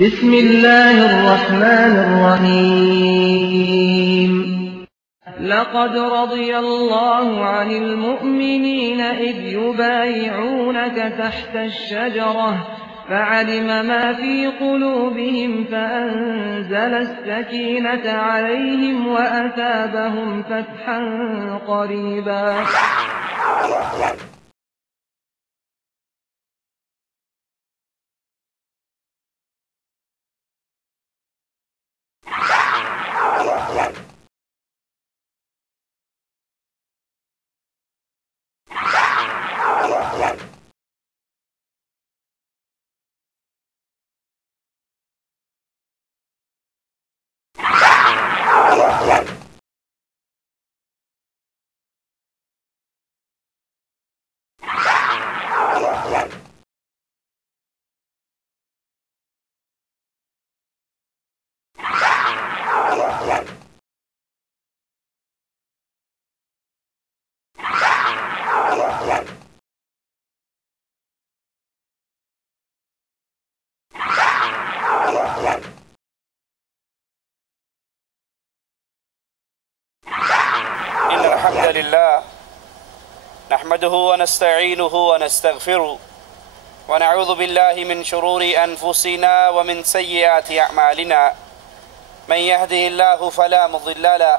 بسم الله الرحمن الرحيم لقد رضي الله عن المؤمنين إذ يبايعونك تحت الشجرة فعلم ما في قلوبهم فأنزل السكينة عليهم وأثابهم فتحا قريبا الحمد لله نحمده ونستعينه ونستغفره ونعوذ بالله من شرور أنفسنا ومن سيئات أعمالنا من يهده الله فلا مضل له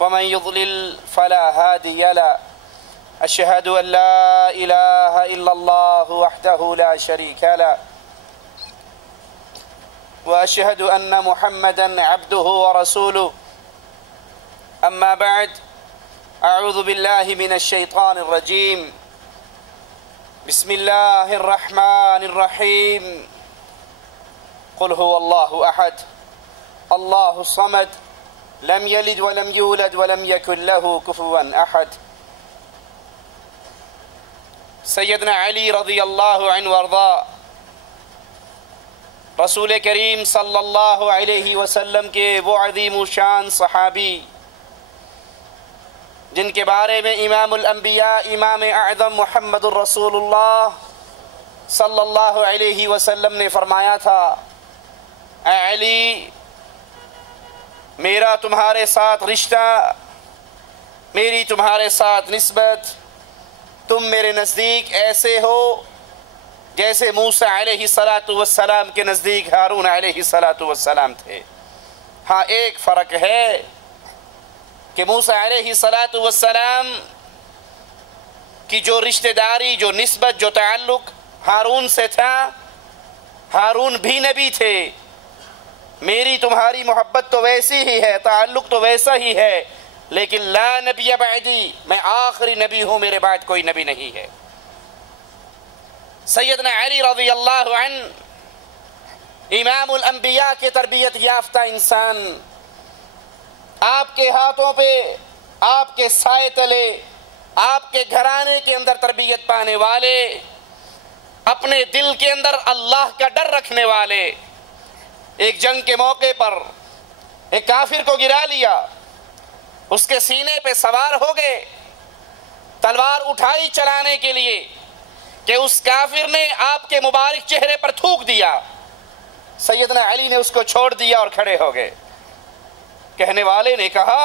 ومن يضلل فلا هادي له أشهد أن لا إله إلا الله وحده لا شريك له وأشهد أن محمدا عبده ورسوله أما بعد أعوذ بالله من الشيطان الرجيم بسم الله الرحمن الرحيم قل هو الله أحد الله الصمد لم يلد ولم يولد ولم يكن له كفوا أحد سیدنا علی رضی اللہ عنہ وارضا رسول کریم صلی اللہ علیہ وسلم کے وہ عظیم الشان صحابی جن کے بارے میں امام الانبیاء امام اعظم محمد الرسول اللہ صلی اللہ علیہ وسلم نے فرمایا تھا اے علی میرا تمہارے ساتھ رشتہ میری تمہارے ساتھ نسبت تم میرے نزدیک ایسے ہو جیسے موسیٰ علیہ السلام کے نزدیک ہارون علیہ السلام تھے. ہاں ایک فرق ہے کہ موسیٰ علیہ السلام کی جو رشتہ داری جو نسبت جو تعلق ہارون سے تھا ہارون بھی نبی تھے. میری تمہاری محبت تو ویسی ہی ہے تعلق تو ویسا ہی ہے لیکن لا نبی بعدی میں آخری نبی ہوں میرے بعد کوئی نبی نہیں ہے. سیدنا علی رضی اللہ عنہ امام الانبیاء کے تربیت یافتہ انسان آپ کے ہاتھوں پہ آپ کے سائے تلے آپ کے گھرانے کے اندر تربیت پانے والے اپنے دل کے اندر اللہ کا ڈر رکھنے والے ایک جنگ کے موقع پر ایک کافر کو گرا لیا اس کے سینے پہ سوار ہو گئے تلوار اٹھائی چلانے کے لیے کہ اس کافر نے آپ کے مبارک چہرے پر تھوک دیا. سیدنا علی نے اس کو چھوڑ دیا اور کھڑے ہو گئے. کہنے والے نے کہا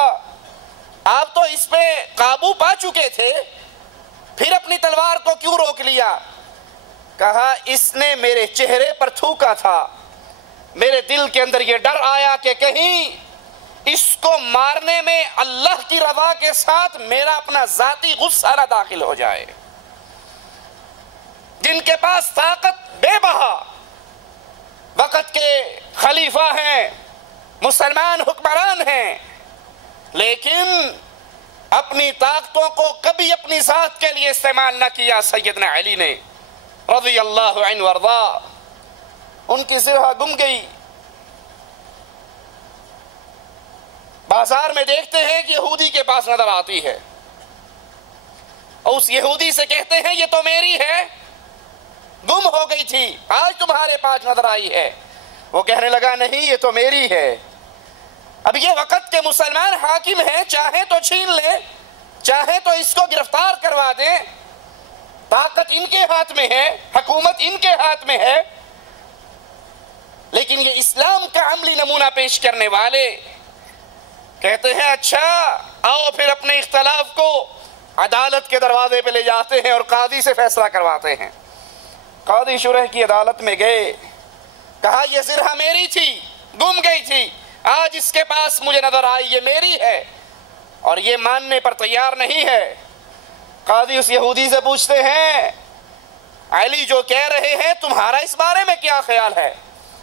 آپ تو اس پہ قابو پا چکے تھے پھر اپنی تلوار کو کیوں روک لیا؟ کہا اس نے میرے چہرے پر تھوکا تھا میرے دل کے اندر یہ ڈر آیا کہ کہیں اس کو مارنے میں اللہ کی رضا کے ساتھ میرا اپنا ذاتی غصہ نہ داخل ہو جائے. جن کے پاس طاقت بے بہا وقت کے خلیفہ ہیں مسلمان حکمران ہیں لیکن اپنی طاقتوں کو کبھی اپنی ذات کے لیے استعمال نہ کیا. سیدنا علی نے رضی اللہ عنہ وارضا ان کی ذرہ گم گئی. بازار میں دیکھتے ہیں کہ یہودی کے پاس نظر آتی ہے اور اس یہودی سے کہتے ہیں یہ تو میری ہے گم ہو گئی تھی آج تمہارے پاس نظر آئی ہے. وہ کہنے لگا نہیں یہ تو میری ہے. اب یہ وقت کے مسلمان حاکم ہیں چاہیں تو چھین لیں چاہیں تو اس کو گرفتار کروا دیں. طاقت ان کے ہاتھ میں ہے حکومت ان کے ہاتھ میں ہے لیکن یہ اسلام کا عملی نمونہ پیش کرنے والے کہتے ہیں اچھا آؤ پھر اپنے اختلاف کو عدالت کے دروازے پہ لے جاتے ہیں اور قاضی سے فیصلہ کرواتے ہیں۔ قاضی شرح کی عدالت میں گئے، کہا یہ زرہ میری تھی، گم گئی تھی، آج اس کے پاس مجھے نظر آئی، یہ میری ہے، اور یہ ماننے پر تیار نہیں ہے۔ قاضی اس یہودی سے پوچھتے ہیں علی جو کہہ رہے ہیں تمہارا اس بارے میں کیا خیال ہے؟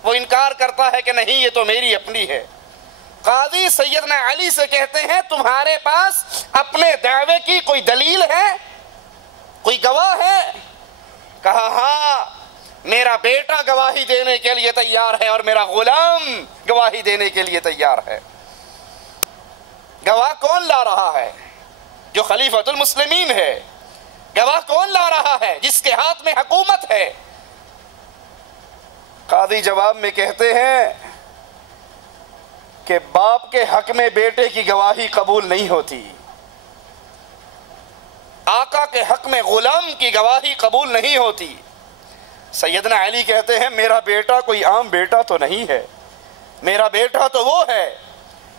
وہ انکار کرتا ہے کہ نہیں یہ تو میری اپنی ہے۔ قاضی سیدنا علی سے کہتے ہیں تمہارے پاس اپنے دعوے کی کوئی دلیل ہے، کوئی گواہ ہے؟ کہا ہاں، میرا بیٹا گواہی دینے کے لیے تیار ہے اور میرا غلام گواہی دینے کے لیے تیار ہے۔ گواہ کون لا رہا ہے؟ جو خلیفۃ المسلمین ہے۔ گواہ کون لا رہا ہے؟ جس کے ہاتھ میں حکومت ہے۔ قاضی جواب میں کہتے ہیں کہ باپ کے حق میں بیٹے کی گواہی قبول نہیں ہوتی، آقا کے حق میں غلام کی گواہی قبول نہیں ہوتی۔ سیدنا علی کہتے ہیں میرا بیٹا کوئی عام بیٹا تو نہیں ہے، میرا بیٹا تو وہ ہے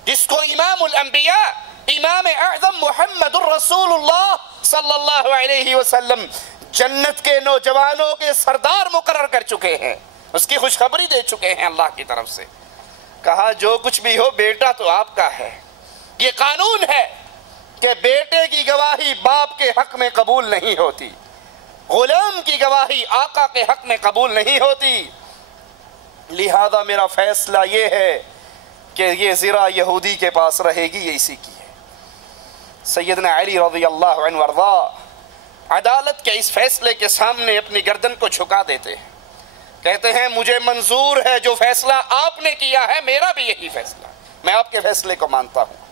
جس کو امام الانبیاء امام اعظم محمد الرسول اللہ صلی اللہ علیہ وسلم جنت کے نوجوانوں کے سردار مقرر کر چکے ہیں، اس کی خوشخبری دے چکے ہیں اللہ کی طرف سے۔ کہا جو کچھ بھی ہو بیٹا تو آپ کا ہے، یہ قانون ہے کہ بیٹے کی گواہی باپ کے حق میں قبول نہیں ہوتی، غلام کی گواہی آقا کے حق میں قبول نہیں ہوتی، لہذا میرا فیصلہ یہ ہے کہ یہ زرہ یہودی کے پاس رہے گی، یہ اسی کی ہے۔ سیدنا علی رضی اللہ عنہ وارضا عدالت کے اس فیصلے کے سامنے اپنی گردن کو جھکا دیتے ہیں، کہتے ہیں مجھے منظور ہے جو فیصلہ آپ نے کیا ہے، میرا بھی یہی فیصلہ، میں آپ کے فیصلے کو مانتا ہوں۔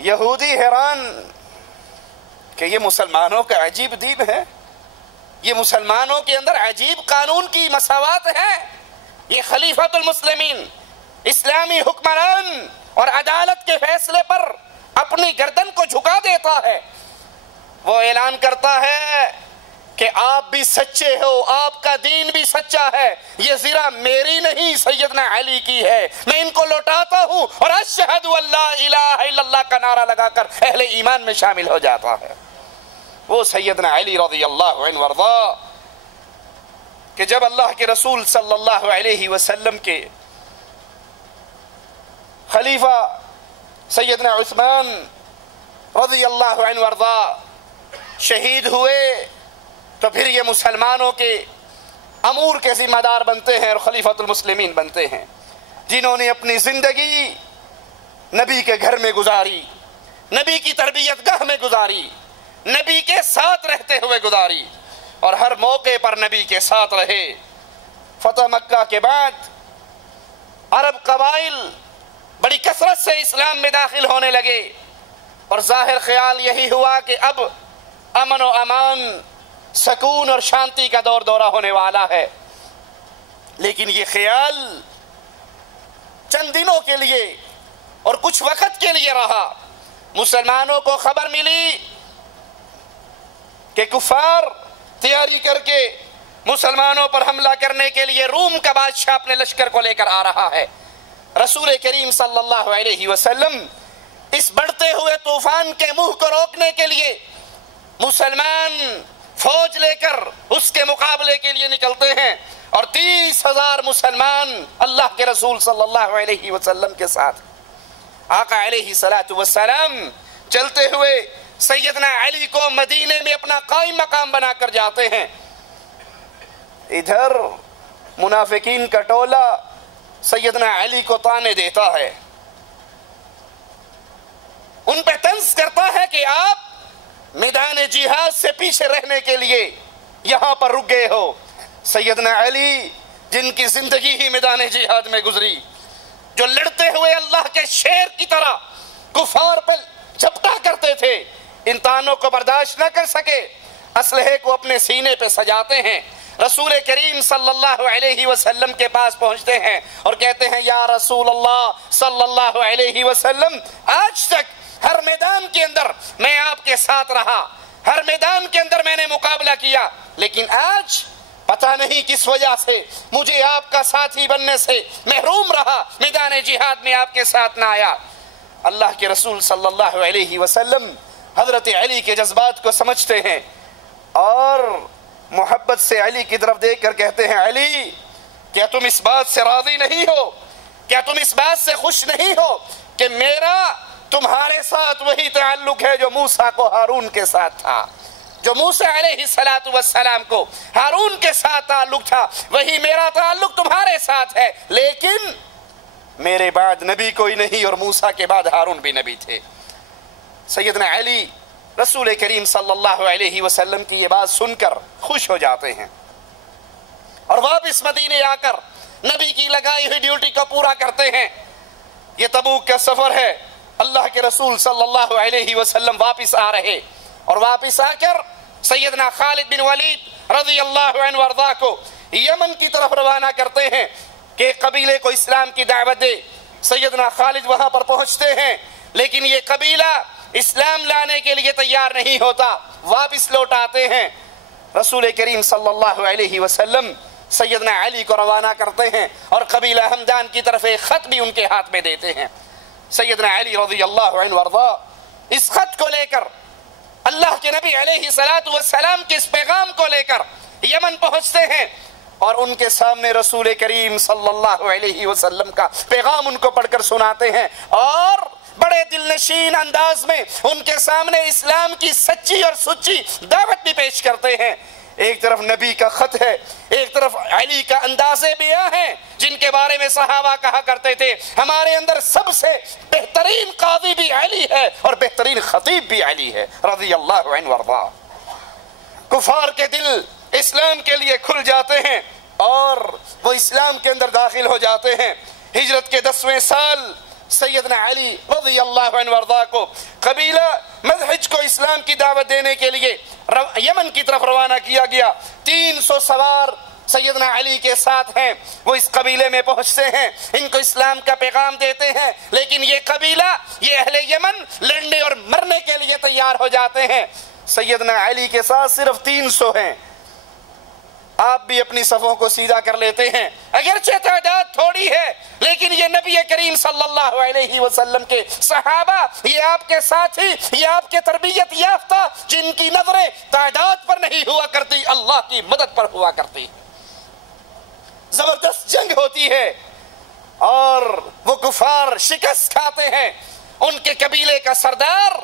یہودی حیران کہ یہ مسلمانوں کا عجیب دین ہے، یہ مسلمانوں کے اندر عجیب قانون کی مساوات ہے، یہ خلیفۃ المسلمین اسلامی حکمران اور عدالت کے فیصلے پر اپنی گردن کو جھکا دیتا ہے۔ وہ اعلان کرتا ہے کہ آپ بھی سچے ہو، آپ کا دین بھی سچا ہے، یہ زرہ میری نہیں سیدنا علی کی ہے، میں ان کو لوٹاتا ہوں اور اشہد ان لا الہ الا اللہ کا نعرہ لگا کر اہل ایمان میں شامل ہو جاتا ہے۔ وہ سیدنا علی رضی اللہ عنہ وارضا کہ جب اللہ کے رسول صلی اللہ علیہ وسلم کے خلیفہ سیدنا عثمان رضی اللہ عنہ وارضا شہید ہوئے تو پھر یہ مسلمانوں کے امور کے ذمہ دار بنتے ہیں اور خلیفۃ المسلمین بنتے ہیں، جنہوں نے اپنی زندگی نبی کے گھر میں گزاری، نبی کی تربیت گاہ میں گزاری، نبی کے ساتھ رہتے ہوئے گزاری اور ہر موقع پر نبی کے ساتھ رہے۔ فتح مکہ کے بعد عرب قبائل بڑی کثرت سے اسلام میں داخل ہونے لگے اور ظاہر خیال یہی ہوا کہ اب امن و امان، سکون اور شانتی کا دور دورہ ہونے والا ہے، لیکن یہ خیال چند دنوں کے لیے اور کچھ وقت کے لیے رہا۔ مسلمانوں کو خبر ملی کہ کفار تیاری کر کے مسلمانوں پر حملہ کرنے کے لیے روم کا بادشاہ اپنے لشکر کو لے کر آ رہا ہے۔ رسول کریم صلی اللہ علیہ وسلم اس بڑھتے ہوئے طوفان کے منہ کو روکنے کے لیے مسلمان فوج لے کر اس کے مقابلے کے لیے نکلتے ہیں اور 30,000 مسلمان اللہ کے رسول صلی اللہ علیہ وسلم کے ساتھ آقا علیہ السلام چلتے ہوئے سیدنا علی کو مدینے میں اپنا قائم مقام بنا کر جاتے ہیں۔ ادھر منافقین کا ٹولہ سیدنا علی کو طعنے دیتا ہے، ان پہ طنز کرتا ہے کہ آپ میدان جہاد سے پیچھے رہنے کے لیے یہاں پر رک گئے ہو۔ سیدنا علی جن کی زندگی ہی میدان جہاد میں گزری، جو لڑتے ہوئے اللہ کے شیر کی طرح کفار پہ جھپٹا کرتے تھے، ان طعنوں کو برداشت نہ کر سکے، اسلحے کو اپنے سینے پہ سجاتے ہیں، رسول کریم صلی اللہ علیہ وسلم کے پاس پہنچتے ہیں اور کہتے ہیں یا رسول اللہ صلی اللہ علیہ وسلم، آج تک ہر میدان کے اندر میں آپ کے ساتھ رہا، ہر میدان کے اندر میں نے مقابلہ کیا، لیکن آج پتہ نہیں کس وجہ سے مجھے آپ کا ساتھی بننے سے محروم رہا، میدان جہاد میں آپ کے ساتھ نہ آیا۔ اللہ کے رسول صلی اللہ علیہ وسلم حضرت علی کے جذبات کو سمجھتے ہیں اور محبت سے علی کی طرف دیکھ کر کہتے ہیں، علی کیا تم اس بات سے راضی نہیں ہو، کیا تم اس بات سے خوش نہیں ہو کہ میرا تمہارے ساتھ وہی تعلق ہے جو موسیٰ کو ہارون کے ساتھ تھا، جو موسیٰ علیہ السلام کو ہارون کے ساتھ تعلق تھا، وہی میرا تعلق تمہارے ساتھ ہے، لیکن میرے بعد نبی کوئی نہیں اور موسیٰ کے بعد ہارون بھی نبی تھے۔ سیدنا علی رسول کریم صلی اللہ علیہ وسلم کی یہ بات سن کر خوش ہو جاتے ہیں اور واپس مدینے آ کر نبی کی لگائی ہوئی ڈیوٹی کو پورا کرتے ہیں۔ یہ تبوک کا سفر ہے، اللہ کے رسول صلی اللہ علیہ وسلم واپس آ رہے اور واپس آ کر سیدنا خالد بن ولید رضی اللہ عنہ وارضاہ کو یمن کی طرف روانہ کرتے ہیں کہ قبیلے کو اسلام کی دعوت دے۔ سیدنا خالد وہاں پر پہنچتے ہیں لیکن یہ قبیلہ اسلام لانے کے لیے تیار نہیں ہوتا، واپس لوٹ آتے ہیں۔ رسول کریم صلی اللہ علیہ وسلم سیدنا علی کو روانہ کرتے ہیں اور قبیلہ ہمدان کی طرف ایک خط بھی ان کے ہاتھ میں دیتے ہیں۔ سیدنا علی رضی اللہ عنہ وارضاہ اس خط کو لے کر، اللہ کے نبی علیہ السلام کے اس پیغام کو لے کر یمن پہنچتے ہیں اور ان کے سامنے رسول کریم صلی اللہ علیہ وسلم کا پیغام ان کو پڑھ کر سناتے ہیں اور بڑے دل نشین انداز میں ان کے سامنے اسلام کی سچی اور سچی دعوت بھی پیش کرتے ہیں۔ ایک طرف نبی کا خط ہے، ایک طرف علی کا انداز بیاں ہے جن کے بارے میں صحابہ کہا کرتے تھے ہمارے اندر سب سے بہترین قاضی بھی علی ہے اور بہترین خطیب بھی علی ہے رضی اللہ عنہ وارضاہ۔ کفار کے دل اسلام کے لیے کھل جاتے ہیں اور وہ اسلام کے اندر داخل ہو جاتے ہیں۔ ہجرت کے 10ویں سال سیدنا علی رضی اللہ عنہ وارضاہ کو قبیلہ مدحج کو اسلام کی دعوت دینے کے لیے یمن کی طرف روانہ کیا گیا۔ 300 سوار سیدنا علی کے ساتھ ہیں، وہ اس قبیلے میں پہنچتے ہیں، ان کو اسلام کا پیغام دیتے ہیں، لیکن یہ قبیلہ، یہ اہل یمن لڑنے اور مرنے کے لیے تیار ہو جاتے ہیں۔ سیدنا علی کے ساتھ صرف 300 ہیں۔ آپ بھی اپنی صفوں کو سیدھا کر لیتے ہیں، اگرچہ تعداد تھوڑی ہے لیکن یہ نبی کریم صلی اللہ علیہ وسلم کے صحابہ، یہ آپ کے ساتھی، یہ آپ کے تربیت یافتہ جن کی نظریں تعداد پر نہیں ہوا کرتی، اللہ کی مدد پر ہوا کرتی۔ زبردست جنگ ہوتی ہے اور وہ کفار شکست کھاتے ہیں۔ ان کے قبیلے کا سردار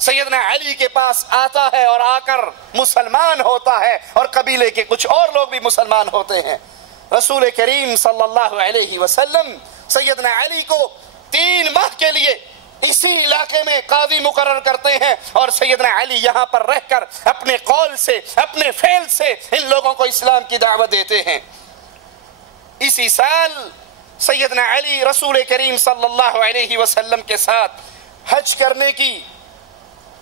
سیدنا علی کے پاس آتا ہے اور آ کر مسلمان ہوتا ہے اور قبیلے کے کچھ اور لوگ بھی مسلمان ہوتے ہیں۔ رسول کریم صلی اللہ علیہ وسلم سیدنا علی کو 3 ماہ کے لیے اسی علاقے میں قاضی مقرر کرتے ہیں اور سیدنا علی یہاں پر رہ کر اپنے قول سے، اپنے فعل سے ان لوگوں کو اسلام کی دعوت دیتے ہیں۔ اسی سال سیدنا علی رسول کریم صلی اللہ علیہ وسلم کے ساتھ حج کرنے کی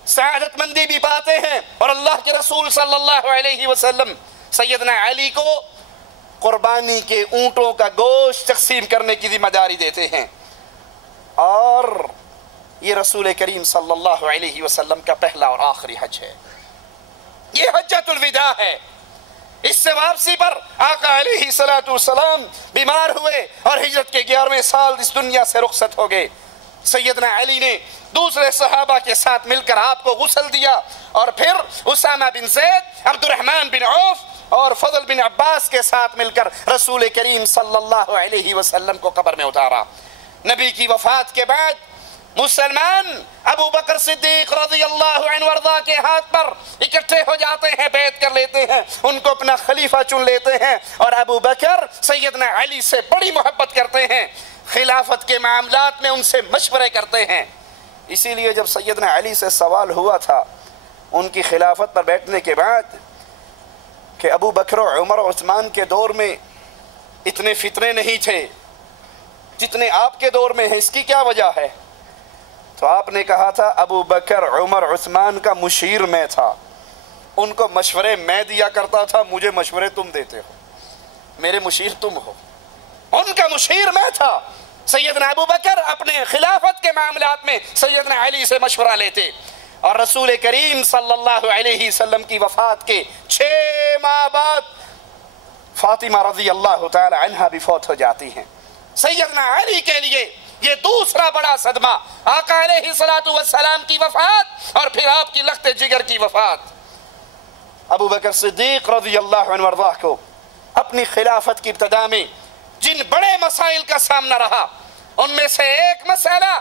سعادت مندی بھی پاتے ہیں اور اللہ کے رسول صلی اللہ علیہ وسلم سیدنا علی کو قربانی کے اونٹوں کا گوشت تقسیم کرنے کی ذمہ داری دیتے ہیں اور یہ رسول کریم صلی اللہ علیہ وسلم کا پہلا اور آخری حج ہے۔ یہ حجۃ الوداع ہے۔ اس سے واپسی پر آقا علیہ السلام بیمار ہوئے اور ہجرت کے 11ویں سال اس دنیا سے رخصت ہو گئے۔ سیدنا علی نے دوسرے صحابہ کے ساتھ مل کر آپ کو غسل دیا اور پھر اسامہ بن زید، عبد الرحمن بن عوف اور فضل بن عباس کے ساتھ مل کر رسول کریم صلی اللہ علیہ وسلم کو قبر میں اتارا۔ نبی کی وفات کے بعد مسلمان ابو بکر صدیق رضی اللہ عنہ وارضاہ کے ہاتھ پر اکٹھے ہو جاتے ہیں، بیعت کر لیتے ہیں، ان کو اپنا خلیفہ چن لیتے ہیں اور ابو بکر سیدنا علی سے بڑی محبت کرتے ہیں، خلافت کے معاملات میں ان سے مشورے کرتے ہیں۔ اسی لیے جب سیدنا علی سے سوال ہوا تھا ان کی خلافت پر بیٹھنے کے بعد کہ ابو بکر و عمر و عثمان کے دور میں اتنے فتنے نہیں تھے جتنے آپ کے دور میں ہیں، اس کی کیا وجہ ہے؟ تو آپ نے کہا تھا ابو بکر عمر عثمان کا مشیر میں تھا، ان کو مشورے میں دیا کرتا تھا، مجھے مشورے تم دیتے ہو، میرے مشیر تم ہو۔ ان کا مشیر میں تھا۔ سیدنا ابو بکر اپنے خلافت کے معاملات میں سیدنا علی سے مشورہ لیتے اور رسول کریم صلی اللہ علیہ وسلم کی وفات کے 6 ماہ بعد فاطمہ رضی اللہ تعالی عنہا بھی فوت ہو جاتی ہیں. سیدنا علی کے لیے یہ دوسرا بڑا صدمہ، آقا علیہ الصلوۃ والسلام کی وفات اور پھر آپ کی لخت جگر کی وفات. ابو بکر صدیق رضی اللہ عنہ وارضاہ کو اپنی خلافت کی ابتدا میں جن بڑے مسائل کا سامنا رہا ان میں سے ایک مسئلہ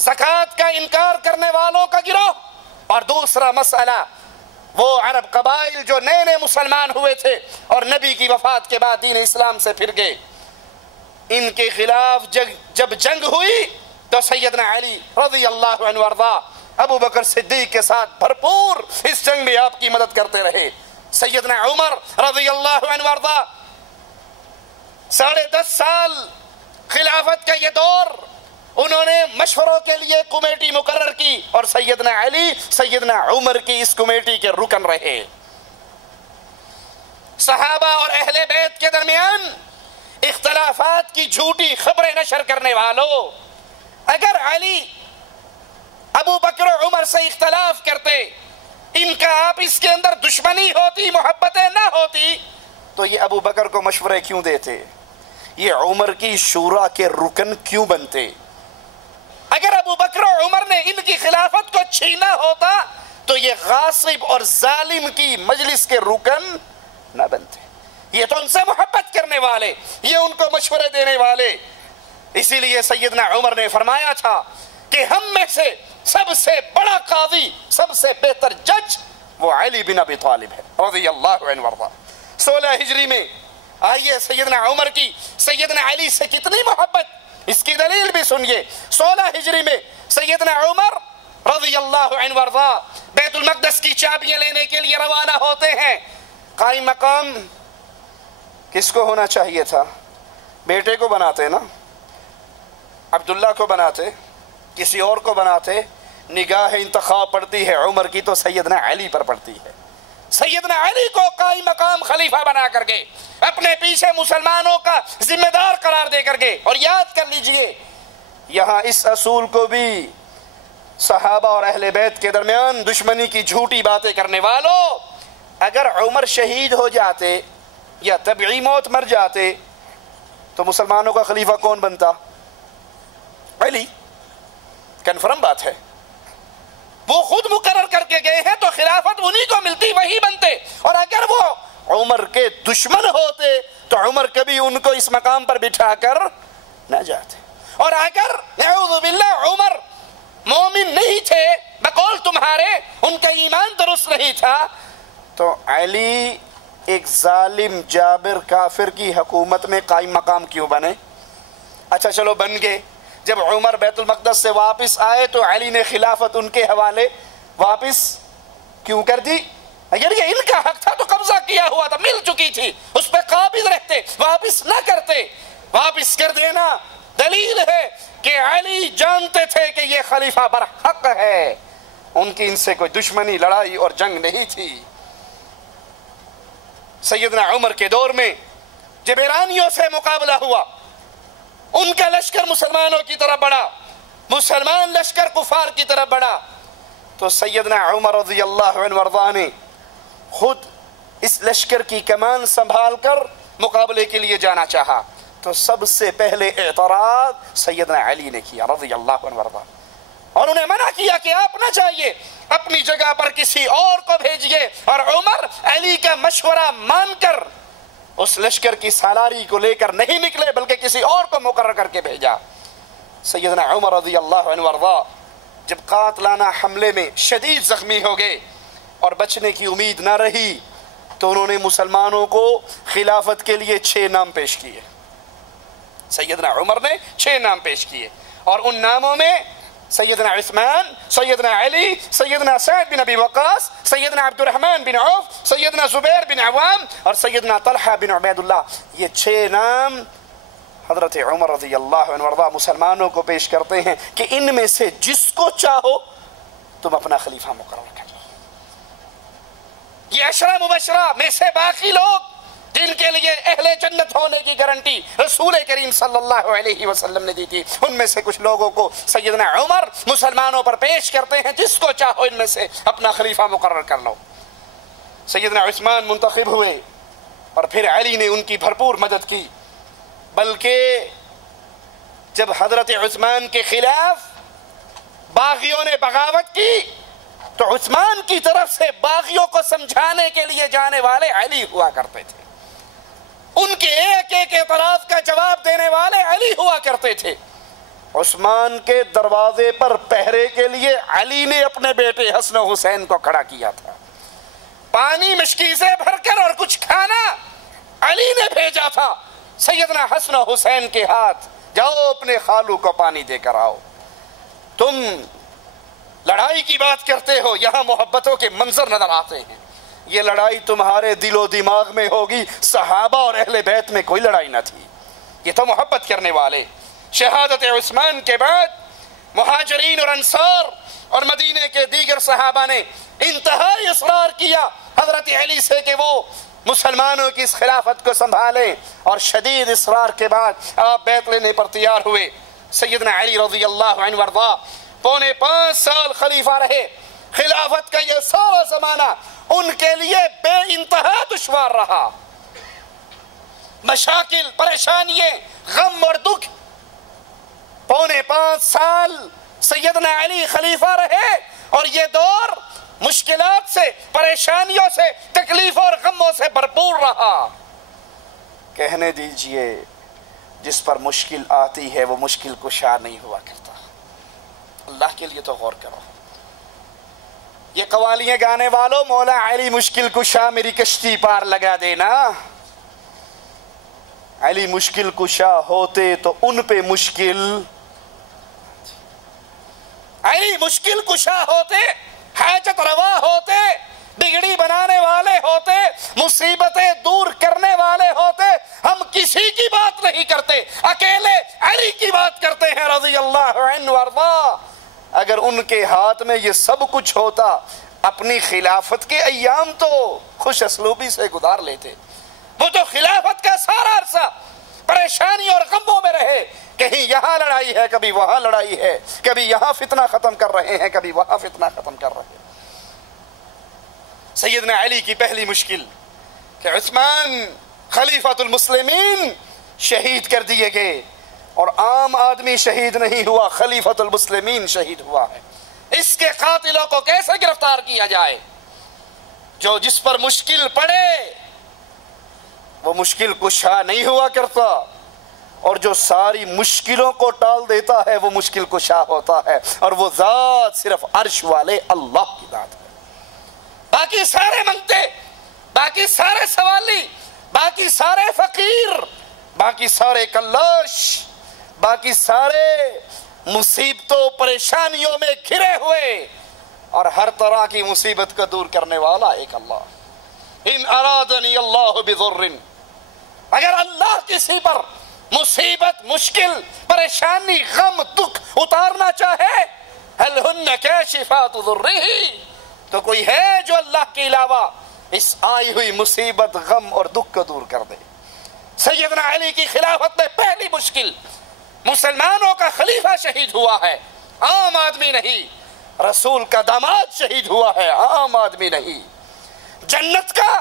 زکوٰۃ کا انکار کرنے والوں کا گروہ، اور دوسرا مسئلہ وہ عرب قبائل جو نئے نئے مسلمان ہوئے تھے اور نبی کی وفات کے بعد دین اسلام سے پھر گئے. ان کے خلاف جب جنگ ہوئی تو سیدنا علی رضی اللہ عنہ وارضاہ ابو بکر صدیق کے ساتھ بھرپور اس جنگ میں آپ کی مدد کرتے رہے. سیدنا عمر رضی اللہ عنہ وارضاہ 10.5 سال خلافت کا یہ دور انہوں نے مشوروں کے لیے کمیٹی مقرر کی اور سیدنا علی سیدنا عمر کی اس کمیٹی کے رکن رہے. صحابہ اور اہل بیت کے درمیان اختلافات کی جھوٹی خبریں نشر کرنے والوں، اگر علی ابو بکر و عمر سے اختلاف کرتے، ان کا آپس کے اندر دشمنی ہوتی، محبتیں نہ ہوتی، تو یہ ابو بکر کو مشورے کیوں دیتے؟ یہ عمر کی شورا کے رکن کیوں بنتے؟ اگر ابو بکر و عمر نے ان کی خلافت کو چھینا ہوتا تو یہ غاصب اور ظالم کی مجلس کے رکن نہ بنتے. یہ تو ان سے محبت کرنے والے، یہ ان کو مشورے دینے والے. اسی لیے سیدنا عمر نے فرمایا تھا کہ ہم میں سے سب سے بڑا قاضی، سب سے بہتر جج وہ علی بن ابی طالب ہے رضی اللہ عنہ وارضاہ. 16 ہجری میں آئیے سیدنا عمر کی سیدنا علی سے کتنی محبت، اس کی دلیل بھی سنیے. 16 ہجری میں سیدنا عمر رضی اللہ عنہ وارضاہ بیت المقدس کی چابیاں لینے کے لیے روانہ ہوتے ہیں. قائم مقام کس کو ہونا چاہیے تھا؟ بیٹے کو بناتے نا، عبداللہ کو بناتے، کسی اور کو بناتے. نگاہ انتخاب پڑتی ہے عمر کی تو سیدنا علی پر پڑتی ہے. سیدنا علی کو قائم مقام خلیفہ بنا کر کے اپنے پیچھے مسلمانوں کا ذمہ دار قرار دے کر کے. اور یاد کر لیجئے یہاں اس اصول کو بھی صحابہ اور اہل بیت کے درمیان دشمنی کی جھوٹی باتیں کرنے والوں، اگر عمر شہید ہو جاتے یا طبعی موت مر جاتے تو مسلمانوں کا خلیفہ کون بنتا؟ علی. کنفرم بات ہے، وہ خود مقرر کر کے گئے ہیں تو خلافت انہی کو ملتی، وہی بنتے. اور اگر وہ عمر کے دشمن ہوتے تو عمر کبھی ان کو اس مقام پر بٹھا کر نہ جاتے. اور اگر نعوذ باللہ عمر مومن نہیں تھے بقول تمہارے، ان کا ایمان درست نہیں تھا، تو علی ایک ظالم جابر کافر کی حکومت میں قائم مقام کیوں بنے؟ اچھا چلو بن گئے. جب عمر بیت المقدس سے واپس آئے تو علی نے خلافت ان کے حوالے واپس کیوں کر دی؟ اگر یہ ان کا حق تھا تو قبضہ کیا ہوا تھا، مل چکی تھی، اس پہ قابض رہتے، واپس نہ کرتے. واپس کر دینا دلیل ہے کہ علی جانتے تھے کہ یہ خلیفہ برحق ہے، ان کی ان سے کوئی دشمنی، لڑائی اور جنگ نہیں تھی. سیدنا عمر کے دور میں جب ایرانیوں سے مقابلہ ہوا، ان کا لشکر مسلمانوں کی طرف بڑھا، مسلمان لشکر کفار کی طرف بڑھا، تو سیدنا عمر رضی اللہ عنہ وارضاہ نے خود اس لشکر کی کمان سنبھال کر مقابلے کے لیے جانا چاہا. تو سب سے پہلے اعتراض سیدنا علی نے کیا رضی اللہ عنہ وارضاہ، اور انہیں منع کیا کہ آپ نہ جائیے، اپنی جگہ پر کسی اور کو بھیجیے. اور عمر علی کا مشورہ مان کر اس لشکر کی سالاری کو لے کر نہیں نکلے بلکہ کسی اور کو مقرر کر کے بھیجا. سیدنا عمر رضی اللہ عنہ وارضاہ جب قاتلانہ حملے میں شدید زخمی ہو گئے اور بچنے کی امید نہ رہی تو انہوں نے مسلمانوں کو خلافت کے لیے 6 نام پیش کیے. سیدنا عمر نے 6 نام پیش کیے، اور ان ناموں میں سیدنا عثمان، سیدنا علی، سیدنا سعد بن ابی وقاص، سیدنا عبد الرحمن بن عوف، سیدنا زبیر بن عوام اور سیدنا طلحہ بن عبید اللہ، یہ 6 نام حضرت عمر رضی اللہ عنہ وارضاہ مسلمانوں کو پیش کرتے ہیں کہ ان میں سے جس کو چاہو تم اپنا خلیفہ مقرر کر لو. یہ 10 مبشرہ میں سے باقی لوگ جن کے لیے اہل جنت ہونے کی گارنٹی رسول کریم صلی اللہ علیہ وسلم نے دی تھی، ان میں سے کچھ لوگوں کو سیدنا عمر مسلمانوں پر پیش کرتے ہیں جس کو چاہو ان میں سے اپنا خلیفہ مقرر کر لو. سیدنا عثمان منتخب ہوئے، اور پھر علی نے ان کی بھرپور مدد کی، بلکہ جب حضرت عثمان کے خلاف باغیوں نے بغاوت کی تو عثمان کی طرف سے باغیوں کو سمجھانے کے لیے جانے والے علی ہوا کرتے تھے، ان کے ایک ایک اعتراض کا جواب دینے والے علی ہوا کرتے تھے۔ عثمان کے دروازے پر پہرے کے لیے علی نے اپنے بیٹے حسن و حسین کو کھڑا کیا تھا، پانی مشکیزیں بھر کر اور کچھ کھانا علی نے بھیجا تھا سیدنا حسن و حسین کے ہاتھ، جاؤ اپنے خالو کو پانی دے کر آؤ۔ تم لڑائی کی بات کرتے ہو، یہاں محبتوں کے منظر نظر آتے ہیں، یہ لڑائی تمہارے دل و دماغ میں ہوگی، صحابہ اور اہل بیت میں کوئی لڑائی نہ تھی، یہ تو محبت کرنے والے۔ شہادت عثمان کے بعد مہاجرین اور انصار اور مدینے کے دیگر صحابہ نے انتہائی اصرار کیا حضرت علی سے کہ وہ مسلمانوں کی اس خلافت کو سنبھالیں، اور شدید اصرار کے بعد آپ بیعت لینے پر تیار ہوئے۔ سیدنا علی رضی اللہ عنہ وارضا 5.25 سال خلیفہ رہے، خلافت کا یہ سارا زمانہ ان کے لیے بے انتہا دشوار رہا، مشاکل، پریشانیاں، غم اور دکھ۔ 5.25 سال سیدنا علی خلیفہ رہے اور یہ دور مشکلات سے، پریشانیوں سے، تکلیفوں اور غموں سے بھرپور رہا۔ کہنے دیجئے جس پر مشکل آتی ہے وہ مشکل کشا نہیں ہوا کرتا۔ اللہ کے لیے تو غور کرو، یہ قوالیاں گانے والوں، مولا علی مشکل کشا میری کشتی پار لگا دینا، علی مشکل کشا ہوتے تو ان پہ مشکل، علی مشکل کشا ہوتے، حاجت روا ہوتے، بگڑی بنانے والے ہوتے، مصیبتیں دور کرنے والے ہوتے، ہم کسی کی بات نہیں کرتے، اکیلے علی کی بات کرتے ہیں رضی اللہ عنہ وارضا۔ اگر ان کے ہاتھ میں یہ سب کچھ ہوتا، اپنی خلافت کے ایام تو خوش اسلوبی سے گزار لیتے، وہ تو خلافت کا سارا عرصہ پریشانی اور غموں میں رہے، کہیں یہاں لڑائی ہے، کبھی وہاں لڑائی ہے، کبھی یہاں فتنہ ختم کر رہے ہیں، کبھی وہاں فتنہ ختم کر رہے ہیں۔ سیدنا علی کی پہلی مشکل کہ عثمان خلیفۃ المسلمین شہید کر دیے گئے، اور عام آدمی شہید نہیں ہوا، خلیفۃ المسلمین شہید ہوا ہے۔ اس کے قاتلوں کو کیسے گرفتار کیا جائے؟ جو جس پر مشکل پڑے وہ مشکل کشا نہیں ہوا کرتا، اور جو ساری مشکلوں کو ٹال دیتا ہے وہ مشکل کشا ہوتا ہے، اور وہ ذات صرف عرش والے اللہ کی ذات ہے۔ باقی سارے منگتے، باقی سارے سوالی، باقی سارے فقیر، باقی سارے کلاش، باقی سارے مصیبتوں پریشانیوں میں گھرے ہوئے، اور ہر طرح کی مصیبت کو دور کرنے والا ایک اللہ۔ ان ارادنی اللہ بضر، اگر اللہ کسی پر مصیبت، مشکل، پریشانی، غم، دکھ اتارنا چاہے، هل هن کاشفات ضرہ، تو کوئی ہے جو اللہ کے علاوہ اس آئی ہوئی مصیبت، غم اور دکھ کو دور کر دے۔ سیدنا علی کی خلافت میں پہلی مشکل، مسلمانوں کا خلیفہ شہید ہوا ہے، عام آدمی نہیں، رسول کا داماد شہید ہوا ہے، عام آدمی نہیں، جنت کا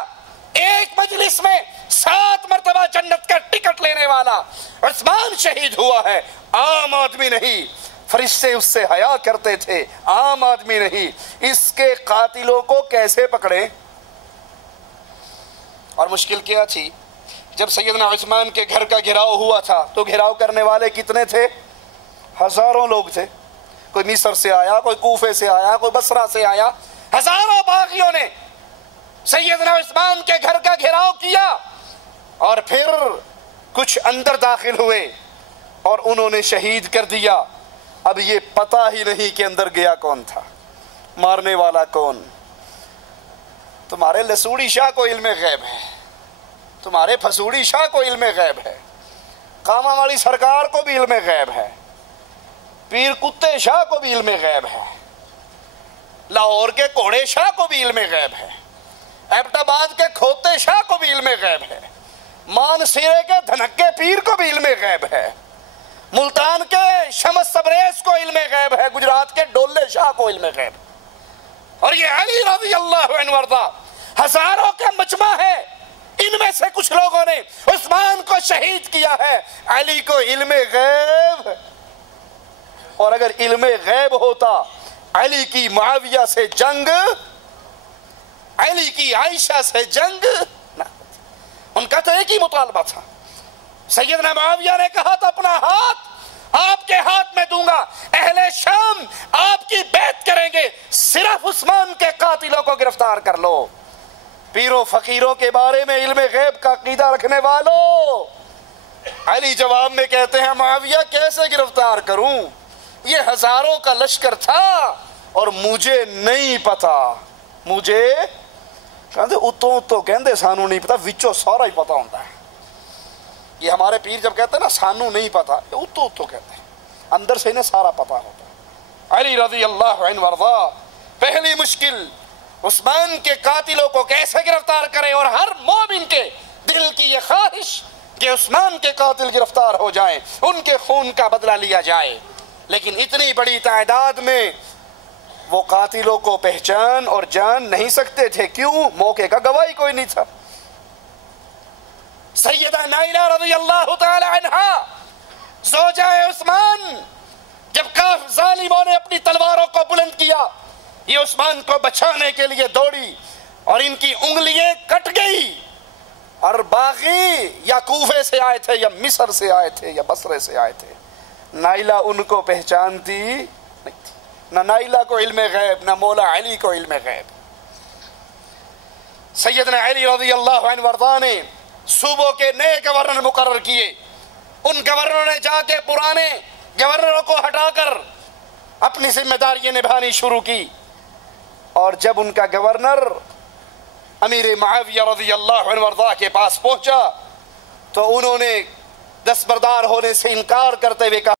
ایک مجلس میں 7 مرتبہ جنت کا ٹکٹ لینے والا عثمان شہید ہوا ہے، عام آدمی نہیں، فرشتے اس سے حیا کرتے تھے، عام آدمی نہیں۔ اس کے قاتلوں کو کیسے پکڑے؟ اور مشکل کیا تھی؟ جب سیدنا عثمان کے گھر کا گھراؤ ہوا تھا تو گھراؤ کرنے والے کتنے تھے؟ ہزاروں لوگ تھے، کوئی مصر سے آیا، کوئی کوفے سے آیا، کوئی بصرہ سے آیا، ہزاروں باغیوں نے سیدنا عثمان کے گھر کا گھراؤ کیا، اور پھر کچھ اندر داخل ہوئے اور انہوں نے شہید کر دیا۔ اب یہ پتہ ہی نہیں کہ اندر گیا کون تھا، مارنے والا کون۔ تمہارے لسوڑی شاہ کو علم غیب ہے، تمہارے پھسوڑی شاہ کو علم غیب ہے، قامہ والی سرکار کو بھی علم غیب ہے، پیر کتے شاہ کو بھی علم غیب ہے، لاہور کے کوڑے شاہ کو بھی علم غیب ہے، ایبٹ آباد کے کھوتے شاہ کو بھی علم غیب ہے، مان سیرے کے دھنکے پیر کو بھی علم غیب ہے، ملتان کے شمس تبریز کو علم غیب ہے، گجرات کے ڈولے شاہ کو علم غیب ہے، اور یہ علی رضی اللہ عنہ وارضا ہزاروں کا مجمع ہے، ان ان میں سے کچھ لوگوں نے عثمان کو شہید کیا ہے، علی کو علم غیب ہے، اور اگر علم غیب ہوتا علی کی معاویہ سے جنگ، علی کی عائشہ سے جنگ نہ ہوتی۔ ان کا تو ایک ہی مطالبہ تھا، سیدنا معاویہ نے کہا تو اپنا ہاتھ آپ کے ہاتھ میں دوں گا، اہل شام آپ کی بیعت کریں گے، صرف عثمان کے قاتلوں کو گرفتار کر لو۔ پیروں فقیروں کے بارے میں علم غیب کا عقیدہ رکھنے والوں، علی جواب میں کہتے ہیں معاویہ کیسے گرفتار کروں، یہ ہزاروں کا لشکر تھا اور مجھے نہیں پتا، مجھے کہتے اتوں تو کہندے سانو نہیں پتا، وچوں سارا ہی پتا ہوتا ہے۔ یہ ہمارے پیر جب کہتے ہیں نا سانو نہیں پتا، اتو کہتے ہیں، اندر سے انہیں سارا پتا ہوتا ہے۔ علی رضی اللہ عنہ وارضا، پہلی مشکل عثمان کے قاتلوں کو کیسے گرفتار کرے، اور ہر مومن کے دل کی یہ خواہش کہ عثمان کے قاتل گرفتار ہو جائیں، ان کے خون کا بدلہ لیا جائے، لیکن اتنی بڑی تعداد میں وہ قاتلوں کو پہچان اور جان نہیں سکتے تھے، کیوں؟ موقع کا گواہی کوئی نہیں تھا۔ سیدہ نائلہ رضی اللہ تعالی عنہا زوجہ عثمان، جب ظالموں نے اپنی تلواروں کو بلند کیا، یہ عثمان کو بچانے کے لیے دوڑی اور ان کی انگلیاں کٹ گئی، اور باغی یا کوفے سے آئے تھے یا مصر سے آئے تھے یا بصرے سے آئے تھے، نائلہ ان کو پہچانتی نہیں تھی، نہ نائلہ کو علم غیب، نہ مولا علی کو علم غیب۔ سیدنا علی رضی اللہ عنہ وارضا نے صوبوں کے نئے گورنر مقرر کیے، ان گورنروں نے جا کے پرانے گورنروں کو ہٹا کر اپنی ذمہ داریاں نبھانی شروع کی، اور جب ان کا گورنر امیر معاویہ رضی اللہ عنہ وارضا کے پاس پہنچا تو انہوں نے دستبردار ہونے سے انکار کرتے ہوئے کہا